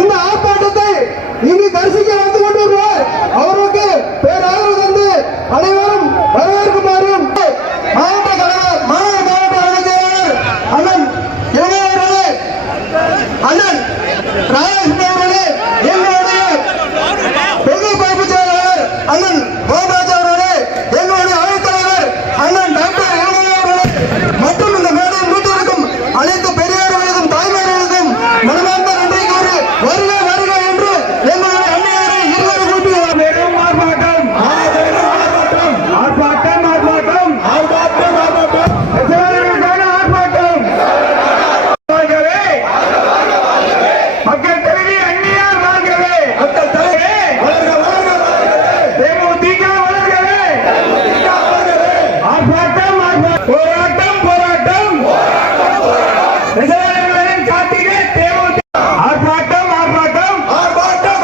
இந்த ஆர்ப்பாட்டத்தை இங்கு தரிசிக்க வந்து கொண்டிருக்கிறார். அவருக்கு பேராதரவு தந்து அனைவரும் வரவேற்குமாறும் மாவட்ட கழக செயலாளர் அண்ணன் இளைஞர்களே, அண்ணன் ராஜேஷ் அவர்களே, எங்களுடைய பொது பயிற்சி செயலாளர் அண்ணன் கோபராஜ் அவர்களே, எங்களுடைய அவைத்தலைவர் அண்ணன் டாக்டர் அவர்களே மற்றும் இந்த மேடையில் வீட்டிற்கும் அனைத்து பெரியார்களுக்கும் தாய்மார்களுக்கும் மனமார்ந்த நன்றி கூறி வருக வருக என்று எங்களுடைய அன்னையரை இருவரும் கூட்டுகிறார். பெரும் ஆர்ப்பாட்டம் ஆர்ப்பாட்டம் ஆர்ப்பாட்டம் ஆர்ப்பாட்டம் ஆர்ப்பாட்டம் ஆர்ப்பாட்டம் வாழ்கவே மக்கள் தலைவி அந்நியார் வாழ்கவே மக்கள் தலைவி தேமுதிக வளர்கவே ஆர்ப்பாட்டம் போராட்டம் போராட்டம் காத்திர தேமுதிக ஆர்ப்பாட்டம் ஆர்ப்பாட்டம் ஆர்ப்பாட்டம்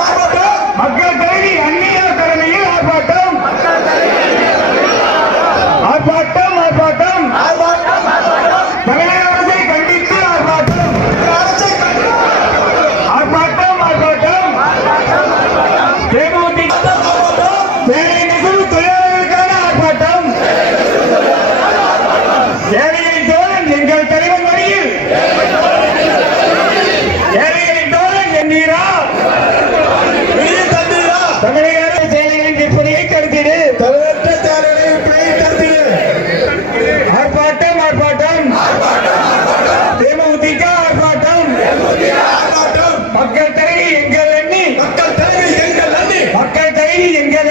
ஆர்ப்பாட்டம் மக்கள் தலைவி அந்நியார் தலைமையில் ஆர்ப்பாட்டம் ஆர்ப்பாட்டம் ஆர்ப்பாட்டம் தமிழக அரசை கண்டித்து ஆர்ப்பாட்டம் ஆர்ப்பாட்டம் ஆர்ப்பாட்டம் தேமுதிக வேலை நெசவு தொழிலாளர்களுக்கான ஆர்ப்பாட்டம் ஏழைகளின் தோழன் எங்கள் தலைவன் வழியில் ஏழைகளின் தோழன் என்கிறா தமிழக அரசு சேலைகளின் விற்பனையை தடுத்திடு ஆர்ப்பாட்டம் ஆர்ப்பாட்டம் தேமுதிக ஆர்ப்பாட்டம் மக்கள் தலைவி எங்கள் எண்ணி மக்கள் தலைவி எங்கள்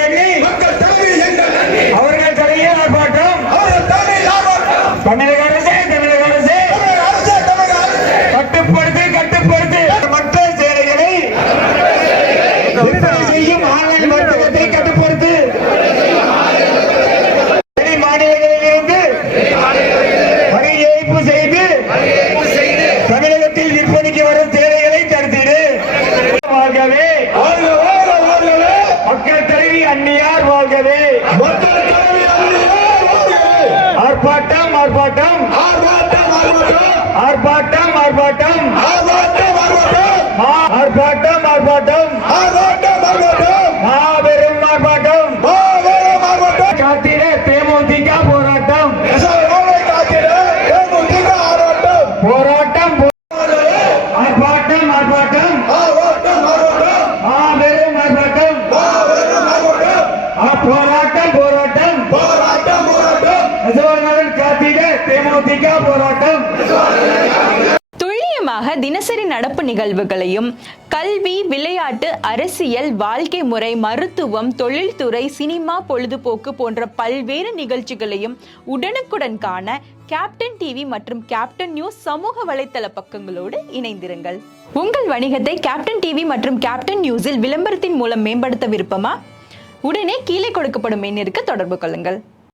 எண்ணி அவர்கள் தலையில் ஆர்ப்பாட்டம் தமிழக அரசே கட்டுப்படுத்து கட்டுப்படுத்து மற்ற சேலைகளை விற்பனை செய்யும் ஆன்லைன் வர்த்தகத்தை கட்டுப்படுத்து வெளி மாநிலங்களிலிருந்து வரி ஏய்ப்பு செய்து தமிழகத்தில் விற்பனைக்கு வரும் சேலைகளை தடுத்திடு வாழ்கவே மக்கள் தலைவி அந்நியார் வாழ்கவே ஆர்ப்பாட்டம் ஆர்ப்பாட்டம் ஆர்ப்பாட்டம் ஆர்ப்பாட்டம் ஆர்ப்பாட்டம் மாபெரும் ஆர்ப்பாட்டம் காத்திர தேமுதிக போராட்டம் போராட்டம் ஆர்ப்பாட்டம் ஆர்ப்பாட்டம் மாபெரும் ஆர்ப்பாட்டம் போராட்டம் நெசவாளர்கள் காத்திட தேமுதிக போராட்டம். துல்லியமாக தினசரி நடப்பு நிகழ்வுகளையும் கல்வி, விளையாட்டு, அரசியல், வாழ்க்கை முறை, மருத்துவம், தொழில்துறை, சினிமா, பொழுதுபோக்கு போன்ற பல்வேறு நிகழ்ச்சிகளையும் உடனுக்குடன் காண கேப்டன் டிவி மற்றும் கேப்டன் நியூஸ் சமூக வலைத்தள பக்கங்களோடு இணைந்திருங்கள். உங்கள் வணிகத்தை கேப்டன் டிவி மற்றும் கேப்டன் நியூஸில் விளம்பரத்தின் மூலம் மேம்படுத்த விருப்பமா? உடனே கீழே கொடுக்கப்படும் எண்ணிற்கு தொடர்பு கொள்ளுங்கள்.